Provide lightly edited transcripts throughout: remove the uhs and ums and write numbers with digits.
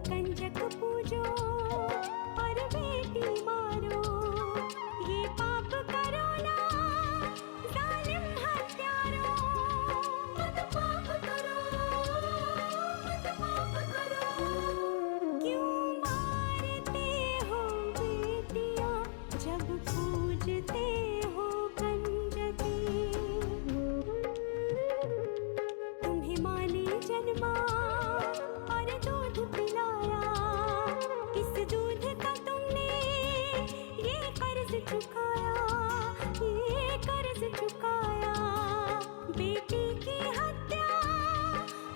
कंजक पूजो और बेटी मारो, ये पाप करो ना जालिम हत्यारो। मत पाप करो, मत पाप करो। क्यों मारते हो बेटियां जब पूजते हो कंजकी। तुम्हें माँ ने जन्मा और दूध पिलाया, इस दूध का तुमने ये कर्ज चुकाया, ये कर्ज चुकाया। बेटी की हत्या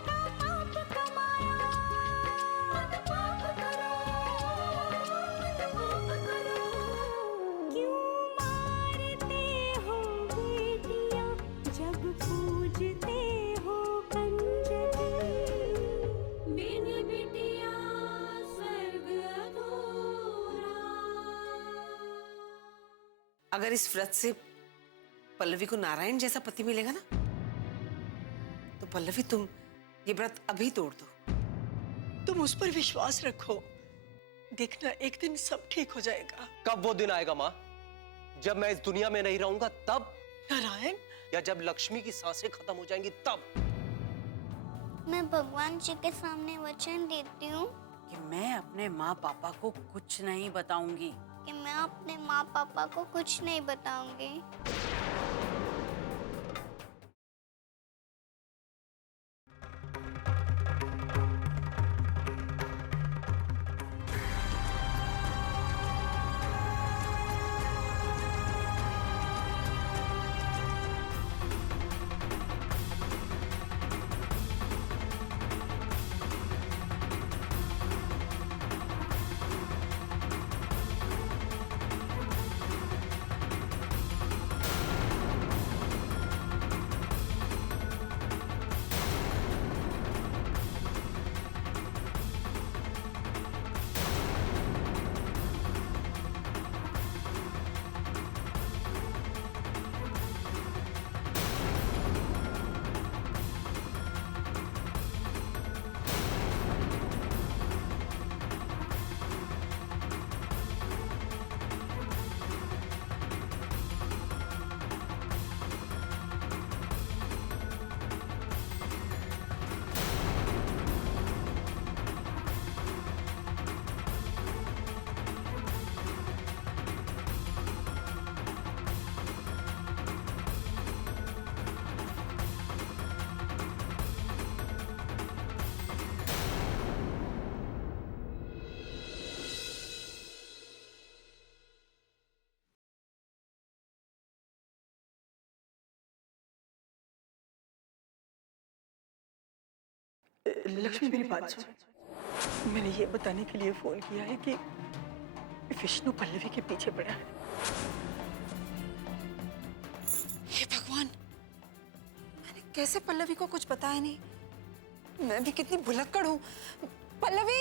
का पाप कमाया। मत पाप करो, मत पाप करो। क्यों मारते हो बेटियां जब पूजते हो कंजकी। बिन बिटिया स्वर्ग अधूरा। अगर इस व्रत से पल्लवी को नारायण जैसा पति मिलेगा ना, तो पल्लवी तुम ये व्रत अभी तोड़ दो। तुम उस पर विश्वास रखो, देखना एक दिन सब ठीक हो जाएगा। कब वो दिन आएगा माँ जब मैं इस दुनिया में नहीं रहूंगा? तब? नारायण, या जब लक्ष्मी की सांसें खत्म हो जाएंगी तब? मैं भगवान जी के सामने वचन देती हूँ कि मैं अपने माँ पापा को कुछ नहीं बताऊंगी। कि मैं अपने माँ पापा को कुछ नहीं बताऊंगी। लक्ष्मी मेरी बात सुन। मैंने ये बताने के लिए फोन किया है कि विष्णु पल्लवी के पीछे पड़ा है। हे भगवान, मैंने कैसे पल्लवी को कुछ बताया नहीं। मैं भी कितनी भुलक्कड़ हूँ। पल्लवी,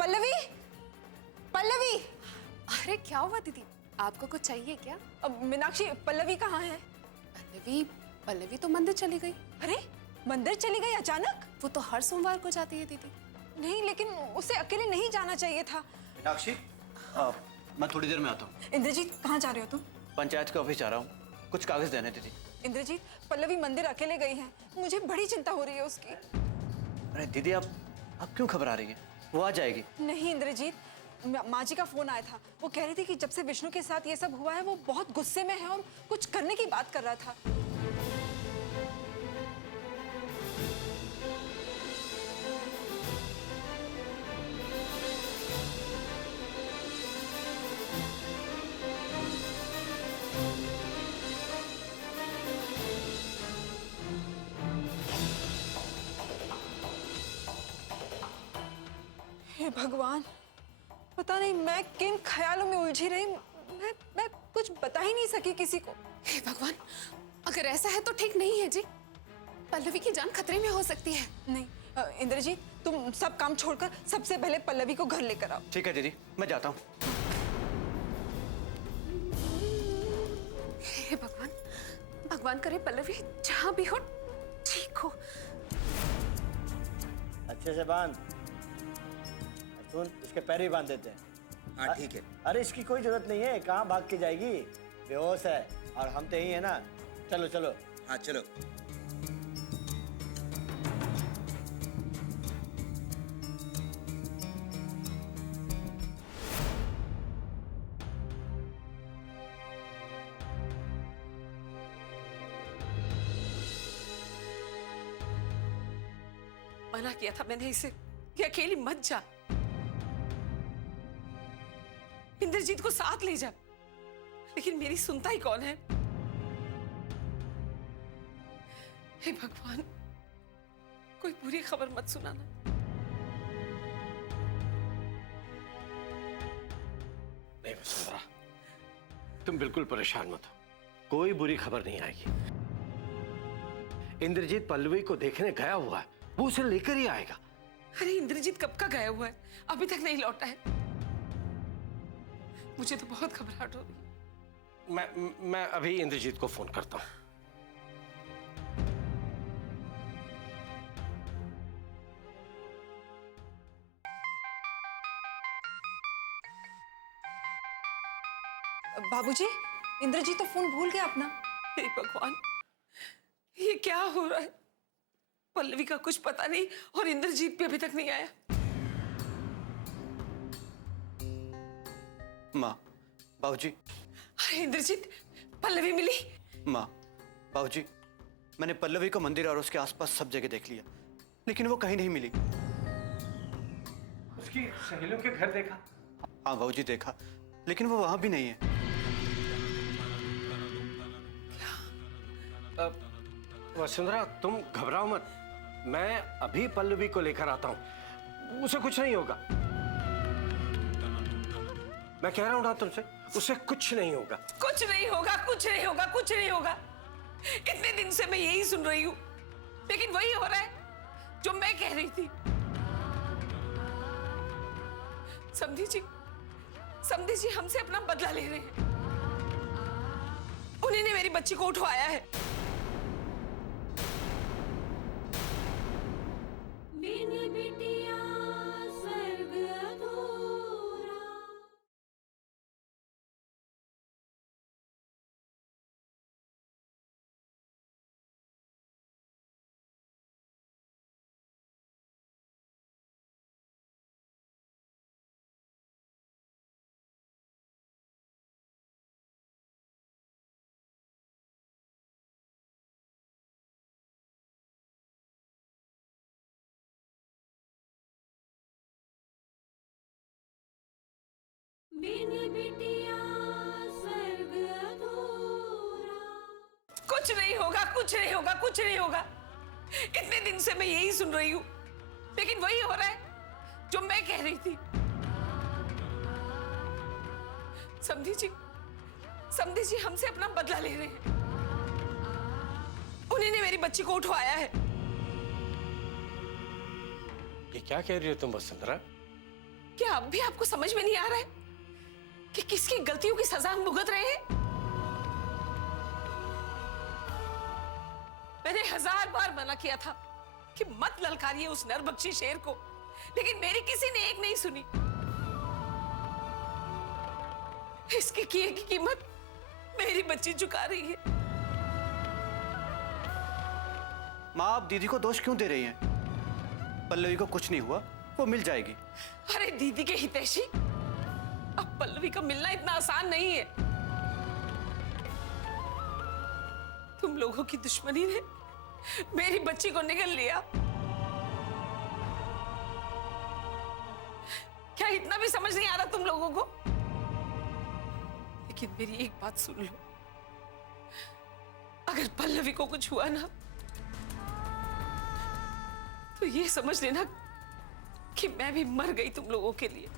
पल्लवी, पल्लवी! अरे क्या हुआ दीदी, आपको कुछ चाहिए क्या? अब मीनाक्षी, पल्लवी कहाँ है? पल्लवी तो मंदिर चली गई। अरे मंदिर चली गई अचानक? वो तो हर सोमवार को जाती है दीदी। नहीं, लेकिन उसे अकेले नहीं जाना चाहिए था। मीनाक्षी, मैं थोड़ी देर में आता हूँ। इंद्रजीत, कहाँ जा रहे हो तुम? पंचायत के ऑफिस जा रहा हूँ, कुछ कागज देने दीदी। इंद्रजीत, पल्लवी मंदिर अकेले गई है, मुझे बड़ी चिंता हो रही है उसकी। अरे दीदी, आप क्यों घबरा रही है? वो आ जाएगी। नहीं इंद्रजीत, माँ जी का फोन आया था। वो कह रही थी कि जब से विष्णु के साथ ये सब हुआ है वो बहुत गुस्से में है और कुछ करने की बात कर रहा था। हे भगवान, पता नहीं मैं किन ख्यालों में उलझी रही। मैं कुछ बता ही नहीं सकी किसी को। हे भगवान, अगर ऐसा है तो ठीक नहीं है जी। पल्लवी की जान खतरे में हो सकती है। नहीं इंद्रजीत, तुम सब काम छोड़कर सबसे पहले पल्लवी को घर लेकर आओ। ठीक है दीदी, मैं जाता हूँ। हे भगवान, भगवान करे पल्लवी जहाँ भी हो ठीक हो। अच्छे से बांध। सुन, उसके पैर भी बांध देते हैं। हाँ ठीक है। अरे इसकी कोई जरूरत नहीं है, कहाँ भाग के जाएगी, बेहोश है और हम तो यही है ना। चलो चलो। हाँ चलो। मना किया था मैंने इसे कि अकेली मत जा, इंद्रजीत को साथ ले जा, लेकिन मेरी सुनता ही कौन है। हे भगवान, कोई बुरी खबर मत सुनाना। नहीं वसुंधरा, तुम बिल्कुल परेशान मत हो, कोई बुरी खबर नहीं आएगी। इंद्रजीत पल्लवी को देखने गया हुआ है, वो उसे लेकर ही आएगा। अरे इंद्रजीत कब का गया हुआ है, अभी तक नहीं लौटा है। मुझे तो बहुत घबराहट हो रही है। मैं अभी इंद्रजीत को फोन करता हूं। बाबूजी, इंद्रजीत तो फोन भूल गया अपना। हे भगवान, ये क्या हो रहा है? पल्लवी का कुछ पता नहीं और इंद्रजीत भी अभी तक नहीं आया। माँ, बाबूजी। अरे इंद्रजीत, पल्लवी मिली? माँ, बाबूजी, मैंने पल्लवी को मंदिर और उसके आसपास सब जगह देख लिया, लेकिन वो कहीं नहीं मिली। उसकी सहेलियों के घर देखा? हाँ बाबूजी, देखा, लेकिन वो वहां भी नहीं है। वसुंधरा, तुम घबराओ मत, मैं अभी पल्लवी को लेकर आता हूं, उसे कुछ नहीं होगा। मैं कह रहा हूं ना तुमसे, उसे कुछ नहीं होगा। कुछ नहीं होगा, कुछ नहीं होगा, कुछ नहीं होगा। इतने दिन से मैं यही सुन रही हूं, लेकिन वही हो रहा है जो मैं कह रही थी। समधी जी हमसे अपना बदला ले रहे हैं। उन्हीं ने मेरी बच्ची को उठवाया है। कुछ नहीं होगा, कुछ नहीं होगा, कुछ नहीं होगा। इतने दिन से मैं यही सुन रही हूं, लेकिन वही हो रहा है जो मैं कह रही थी। समधी जी हमसे अपना बदला ले रहे हैं। उन्हीं ने मेरी बच्ची को उठवाया है। ये क्या कह रही हो तुम वसुंधरा? क्या अब भी आपको समझ में नहीं आ रहा है कि किसकी गलतियों की सजा हम भुगत रहे हैं? मैंने 1000 बार मना किया था कि मत ललकारिए उस नरबख्शी शेर को, लेकिन मेरी किसी ने एक नहीं सुनी। इसके किए की कीमत मेरी बच्ची चुका रही है। माँ, आप दीदी को दोष क्यों दे रही हैं? पल्लवी को कुछ नहीं हुआ, वो मिल जाएगी। अरे दीदी के हितैषी, अब पल्लवी का मिलना इतना आसान नहीं है। तुम लोगों की दुश्मनी ने मेरी बच्ची को निगल लिया। क्या इतना भी समझ नहीं आ रहा तुम लोगों को? लेकिन मेरी एक बात सुन लो, अगर पल्लवी को कुछ हुआ ना, तो ये समझ लेना कि मैं भी मर गई तुम लोगों के लिए।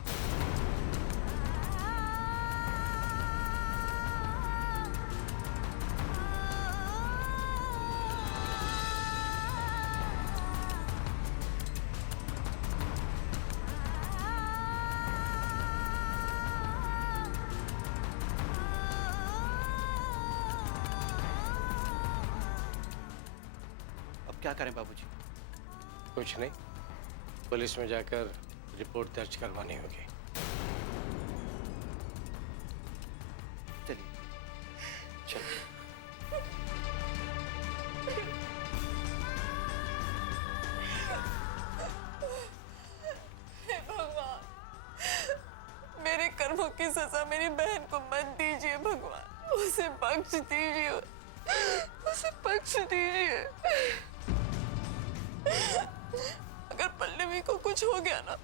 अब क्या करें बाबूजी? कुछ नहीं, पुलिस में जाकर रिपोर्ट दर्ज करवानी होगी। चलिए चलिए। हे भगवान, मेरे कर्मों की सजा मेरी बहन को मत दीजिए भगवान, उसे बख्श दीजिए, उसे बख्श दीजिए। अगर पल्लवी को कुछ हो गया ना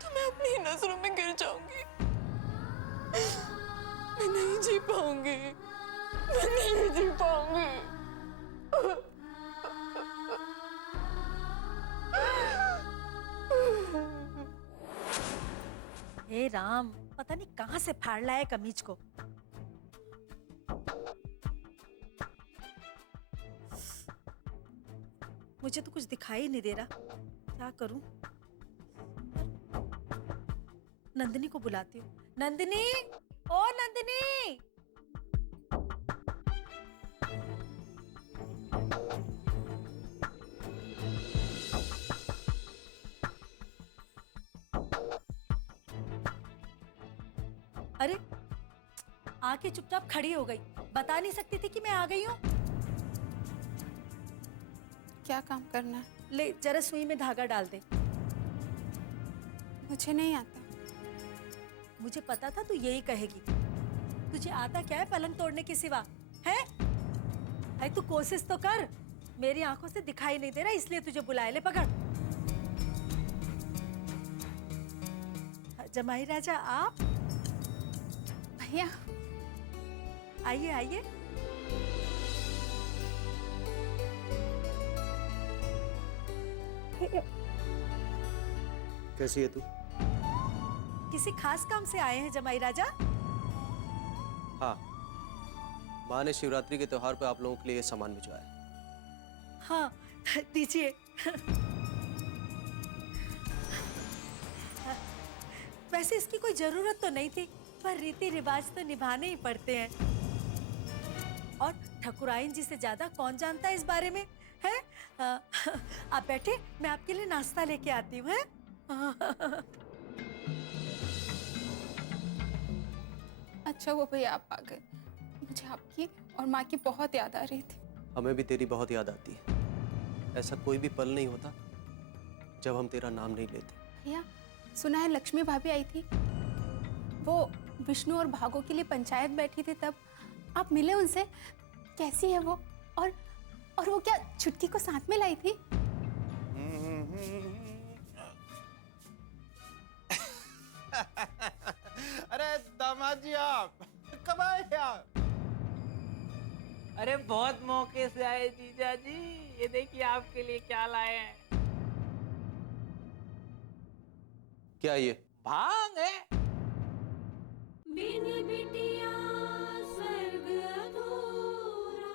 तो मैं अपनी ही नजरों में गिर जाऊंगी, मैं नहीं जी पाऊंगी, मैं नहीं जी पाऊंगी। हे राम, पता नहीं कहां से फाड़ लाया कमीज को। मुझे तो कुछ दिखाई नहीं दे रहा, क्या करूं? नंदिनी को बुलाती हूँ। नंदिनी, ओ नंदिनी। अरे, आके चुपचाप खड़ी हो गई, बता नहीं सकती थी कि मैं आ गई हूँ? क्या काम करना है? ले जरा सुई में धागा डाल दे। मुझे नहीं आता। मुझे पता था तू यही कहेगी। तुझे आता क्या है पलंग तोड़ने के सिवा, है? अरे तू कोशिश तो कर। मेरी आंखों से दिखाई नहीं दे रहा, इसलिए तुझे बुलाया। ले पकड़। जमाई राजा आप? भैया आइए आइए। कैसी है तू? किसी खास काम से आए हैं जमाई राजा? हाँ, माँ ने शिवरात्रि के त्योहार पर आप लोगों के लिए ये सामान भिजवाया। हाँ, दीजिए। वैसे इसकी कोई जरूरत तो नहीं थी, पर रीति रिवाज तो निभाने ही पड़ते हैं। और ठकुराइन जी से ज्यादा कौन जानता है इस बारे में, है? आप बैठे, मैं आपके लिए नाश्ता लेके आती हूँ, है? अच्छा वो भैया आप आ गए। मुझे आपकी और माँ की बहुत याद आ रही थी। हमें भी तेरी बहुत याद आती है। ऐसा कोई भी पल नहीं होता जब हम तेरा नाम नहीं लेते। भैया सुना है लक्ष्मी भाभी आई थी, वो विष्णु और भागो के लिए पंचायत बैठी थी, तब आप मिले उनसे? कैसी है वो? और वो क्या छुटकी को साथ में लाई थी? अरे दामाद जी आप कब आए आप? अरे बहुत मौके से आए जीजा जी, ये देखिए आपके लिए क्या लाए हैं। क्या ये? भांग है। बिन बिटिया स्वर्ग अधूरा।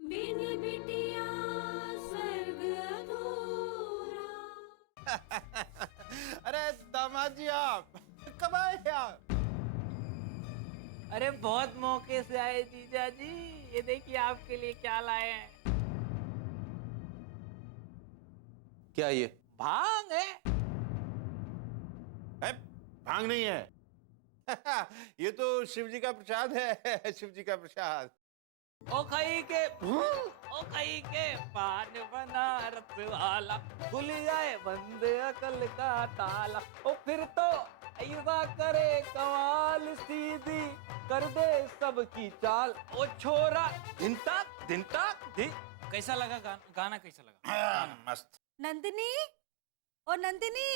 बिन बिटिया स्वर्ग अधूरा। अरे दामाद जी आप कब आए आप? अरे बहुत मौके से आए जीजा जी, ये देखिए आपके लिए क्या लाए हैं। क्या ये? भांग है। भांग नहीं है। ये तो शिव जी का प्रसाद है, शिव जी का प्रसाद। ओ खई के पान बनारस वाला, खुल जाए बंद अकल का ताला। ओ फिर तो ऐसा करे कमाल, सीधी कर दे सबकी चाल। ओ छोरा दिन तक कैसा लगा गाना कैसा लगा? मस्त। नंदिनी, ओ नंदिनी।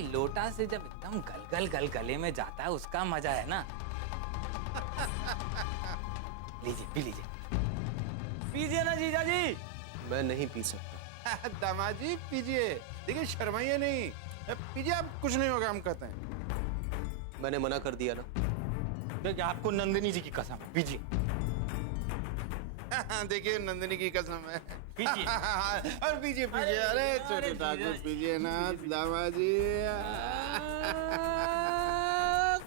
भाई लोटा से जब एकदम गलगल गल गले में जाता है उसका मजा है ना। लीजिए पी लीजिए, पीजिए ना जीजा जी। मैं नहीं पी सकता। दामाद जी पीजिए, देखिए शर्माइए नहीं, पीजिए, आप कुछ नहीं होगा, हम कहते हैं। मैंने मना कर दिया ना। देखिए आपको नंदिनी जी की कसम, पीजिए। देखिए नंदिनी की कसम है, पीजिए। और पीजिए पीजिए, अरे छोटे ठाकुर पीजिए ना दामाद जी।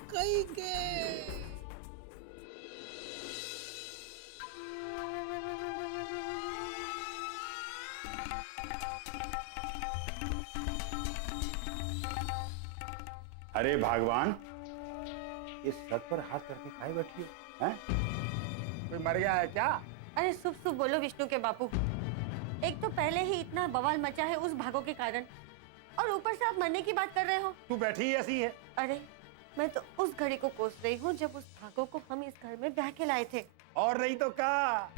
कहीं के अरे भगवान, इस सर पर हाथ करके खाए बैठी हो, हैं? कोई मर गया है क्या? अरे शुभ शुभ बोलो विष्णु के बापू। एक तो पहले ही इतना बवाल मचा है उस भागो के कारण, और ऊपर से आप मरने की बात कर रहे हो। तू बैठी ही ऐसी है। अरे मैं तो उस घड़ी को कोस रही हूँ जब उस भागो को हम इस घर में ब्याह के लाए थे। और नहीं तो क्या,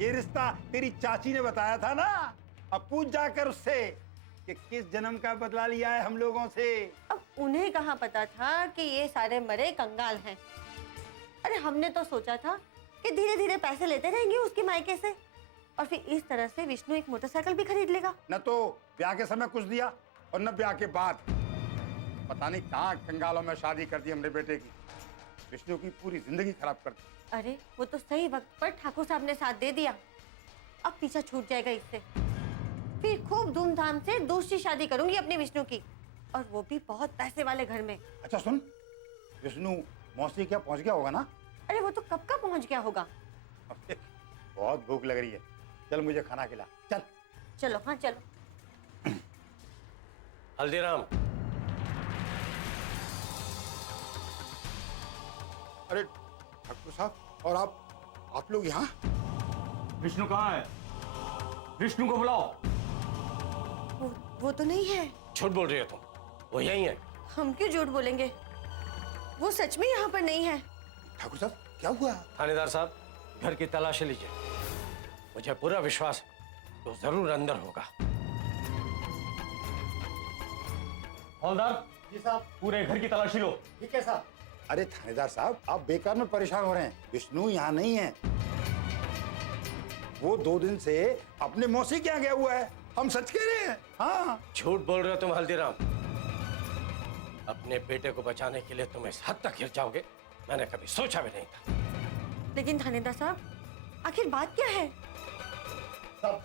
ये रिश्ता तेरी चाची ने बताया था ना। अब पूछ जाकर उससे कि किस जन्म का बदला लिया है हम लोगों से। अब उन्हें कहाँ पता था कि ये सारे मरे कंगाल हैं। अरे हमने तो सोचा था कि धीरे धीरे पैसे लेते रहेंगे उसकी मायके से, और फिर इस तरह से विष्णु एक मोटरसाइकिल भी खरीद लेगा। न तो ब्याह के समय कुछ दिया और न ब्याह के बाद। पता नहीं कहाँ कंगालों में शादी कर दी हमने बेटे की, विष्णु की पूरी जिंदगी खराब कर दी। अरे वो तो सही वक्त पर ठाकुर साहब ने साथ दे दिया, अब पीछा छूट जाएगा इससे। फिर खूब धूमधाम से दूसरी शादी करूंगी अपनी विष्णु की, और वो भी बहुत पैसे वाले घर में। अच्छा सुन, विष्णु मौसी क्या पहुंच गया होगा ना? अरे वो तो कब का पहुंच गया होगा। बहुत भूख लग रही है, चल मुझे खाना खिला। चल चलो, हाँ चलो। हल्दीराम। अरे ठाकुर साहब, और आप लोग यहाँ? विष्णु कहाँ है? विष्णु को बुलाओ। वो तो नहीं है। झूठ बोल रही हो तुम, वो यही है। हम क्यों झूठ बोलेंगे, वो सच में यहाँ पर नहीं है। ठाकुर साहब क्या हुआ? थानेदार साहब, घर की तलाशी लीजिए, मुझे पूरा विश्वास है तो जरूर अंदर होगा। हवलदार जी साहब, पूरे घर की तलाशी लो। ठीक है साहब। अरे थानेदार साहब, आप बेकार में परेशान हो रहे हैं, विष्णु यहाँ नहीं है। वो 2 दिन से अपने मौसी के यहाँ गया हुआ है, हम सच कह रहे हैं। हाँ झूठ बोल रहे हो तुम हल्दीराम। अपने बेटे को बचाने के लिए तुम इस हद तक गिर जाओगे, मैंने कभी सोचा भी नहीं था। लेकिन थानेदार साहब, आखिर बात क्या है? साहब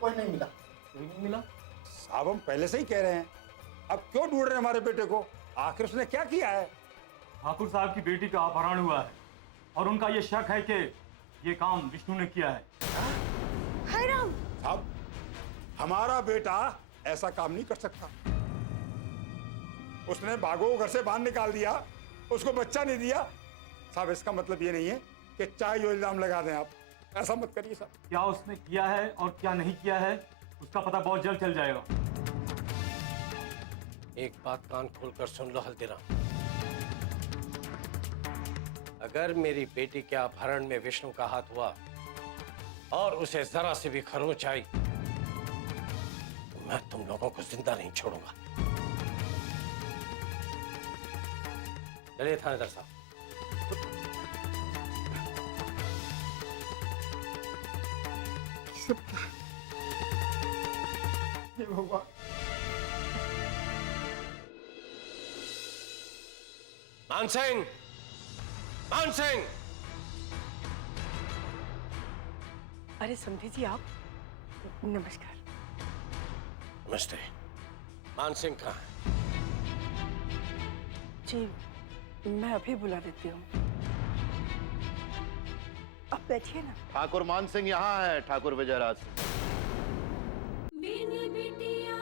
कोई नहीं मिला। कोई नहीं मिला? साहब हम पहले से ही कह रहे हैं, अब क्यों ढूंढ रहे हैं हमारे बेटे को? आखिर उसने क्या किया है? ठाकुर साहब की बेटी का अपहरण हुआ है और उनका ये शक है कि ये काम विष्णु ने किया है। हाय राम। साहब हमारा बेटा ऐसा काम नहीं कर सकता। उसने भागो को घर से बाहर निकाल दिया, उसको बच्चा नहीं दिया। साहब इसका मतलब ये नहीं है कि चाहे जो इल्जाम लगा दें आप, ऐसा मत करिए साहब। क्या उसने किया है और क्या नहीं किया है उसका पता बहुत जल्द चल जाएगा। एक बात कान खोलकर सुन लो हल्दीराम, अगर मेरी बेटी के अपहरण में विष्णु का हाथ हुआ और उसे जरा से भी खरोंच आई तो मैं तुम लोगों को जिंदा नहीं छोड़ूंगा। चलिए थानेदार साहब। भगवान, मान सिंह, मान सिंह। अरे समझी जी आप, नमस्कार। नमस्ते। मान सिंह कहाँ है? जी मैं अभी बुला देती हूँ, आप बैठिए ना। ठाकुर मान सिंह यहाँ है, ठाकुर विजयराज सिंह। बिन बिटिया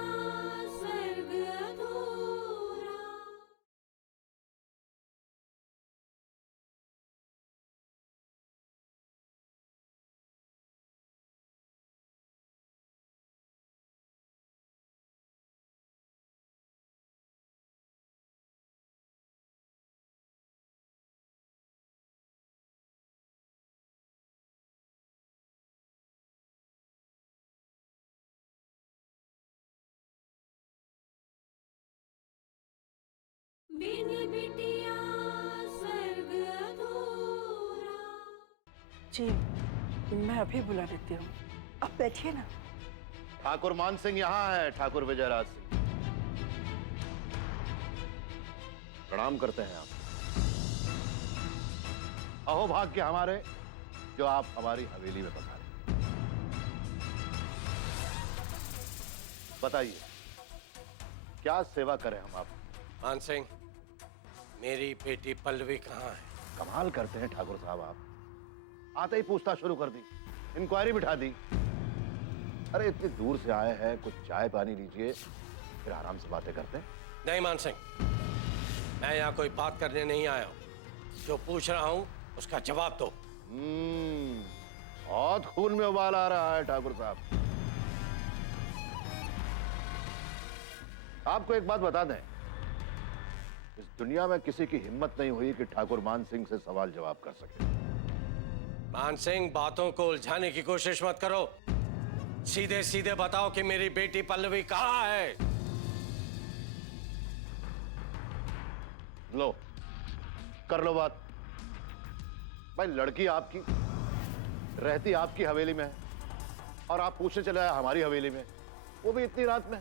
बिन बिटिया स्वर्ग अधूरा। जी मैं अभी बुला लेती हूँ, आप बैठिए ना। ठाकुर मान सिंह यहाँ है, ठाकुर विजयराज सिंह। प्रणाम करते हैं आप। अहो भाग्य हमारे जो आप हमारी हवेली में पधारे। बताइए क्या सेवा करें हम आप? मान सिंह, मेरी बेटी पल्लवी कहाँ है? कमाल करते हैं ठाकुर साहब आप, आते ही पूछताछ शुरू कर दी, इंक्वायरी बिठा दी। अरे इतनी दूर से आए हैं, कुछ चाय पानी लीजिए, फिर आराम से बातें करते हैं। नहीं मान सिंह, मैं यहाँ कोई बात करने नहीं आया हूँ। जो पूछ रहा हूँ उसका जवाब दो। बहुत खून में उबाल आ रहा है ठाकुर साहब। आपको एक बात बता दें, इस दुनिया में किसी की हिम्मत नहीं हुई कि ठाकुर मान सिंह से सवाल जवाब कर सके। मान सिंह, बातों को उलझाने की कोशिश मत करो, सीधे सीधे बताओ कि मेरी बेटी पल्लवी कहाँ है? लो कर लो बात। भाई लड़की आपकी, रहती आपकी हवेली में है, और आप पूछने चले आए हमारी हवेली में, वो भी इतनी रात में।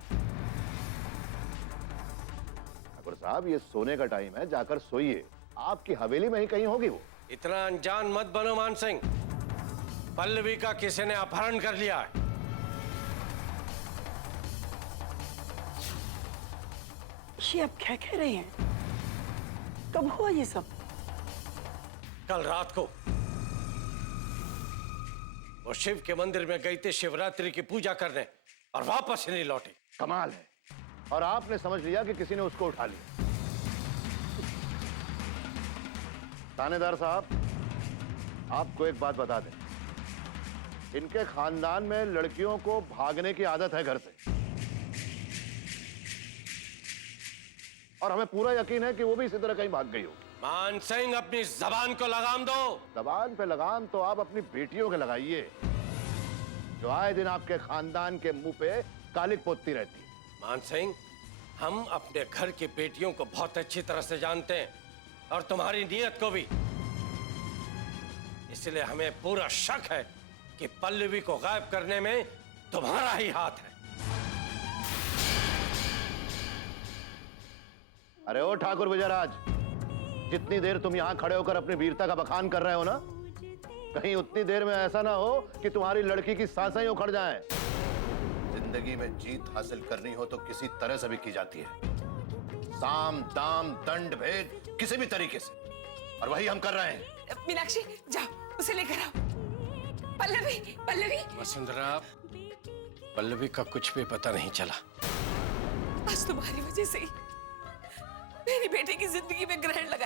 ठाकुर साहब ये सोने का टाइम है, जाकर सोइए, आपकी हवेली में ही कहीं होगी वो। इतना अनजान मत बनो मान सिंह, पल्लवी का किसी ने अपहरण कर लिया है। ये आप क्या कह रहे हैं? कब हुआ ये सब? कल रात को वो शिव के मंदिर में गई थी शिवरात्रि की पूजा करने, और वापस ही नहीं लौटी। कमाल है, और आपने समझ लिया कि किसी ने उसको उठा लिया। थानेदार साहब, आपको एक बात बता दें, इनके खानदान में लड़कियों को भागने की आदत है घर से, और हमें पूरा यकीन है कि वो भी इसी तरह कहीं भाग गई हो। मान सिंह, अपनी जबान को लगाम दो। जबान पे लगाम तो आप अपनी बेटियों के लगाइए, जो आए दिन आपके खानदान के मुंह पे कालिक पोतती रहती है। मान सिंह, हम अपने घर की बेटियों को बहुत अच्छी तरह से जानते हैं, और तुम्हारी नीयत को भी। इसलिए हमें पूरा शक है कि पल्लवी को गायब करने में तुम्हारा ही हाथ है। अरे ओ ठाकुर विजयराज, जितनी देर तुम यहाँ खड़े होकर अपनी वीरता का बखान कर रहे हो ना, कहीं उतनी देर में ऐसा ना हो कि तुम्हारी लड़की की सांसें ही उखड़ जाएं। जिंदगी में जीत हासिल करनी हो तो किसी तरह से भी की जाती है, साम दाम दंड भेद किसी भी तरीके से, और वही हम कर रहे हैं। मीनाक्षी जाओ, उसे लेकर आओ। पल्लवी, पल्लवी। वसुंधरा, पल्लवी का कुछ भी पता नहीं चला। आज तुम्हारी वजह से ही मेरी बेटी की जिंदगी में ग्रहण लगा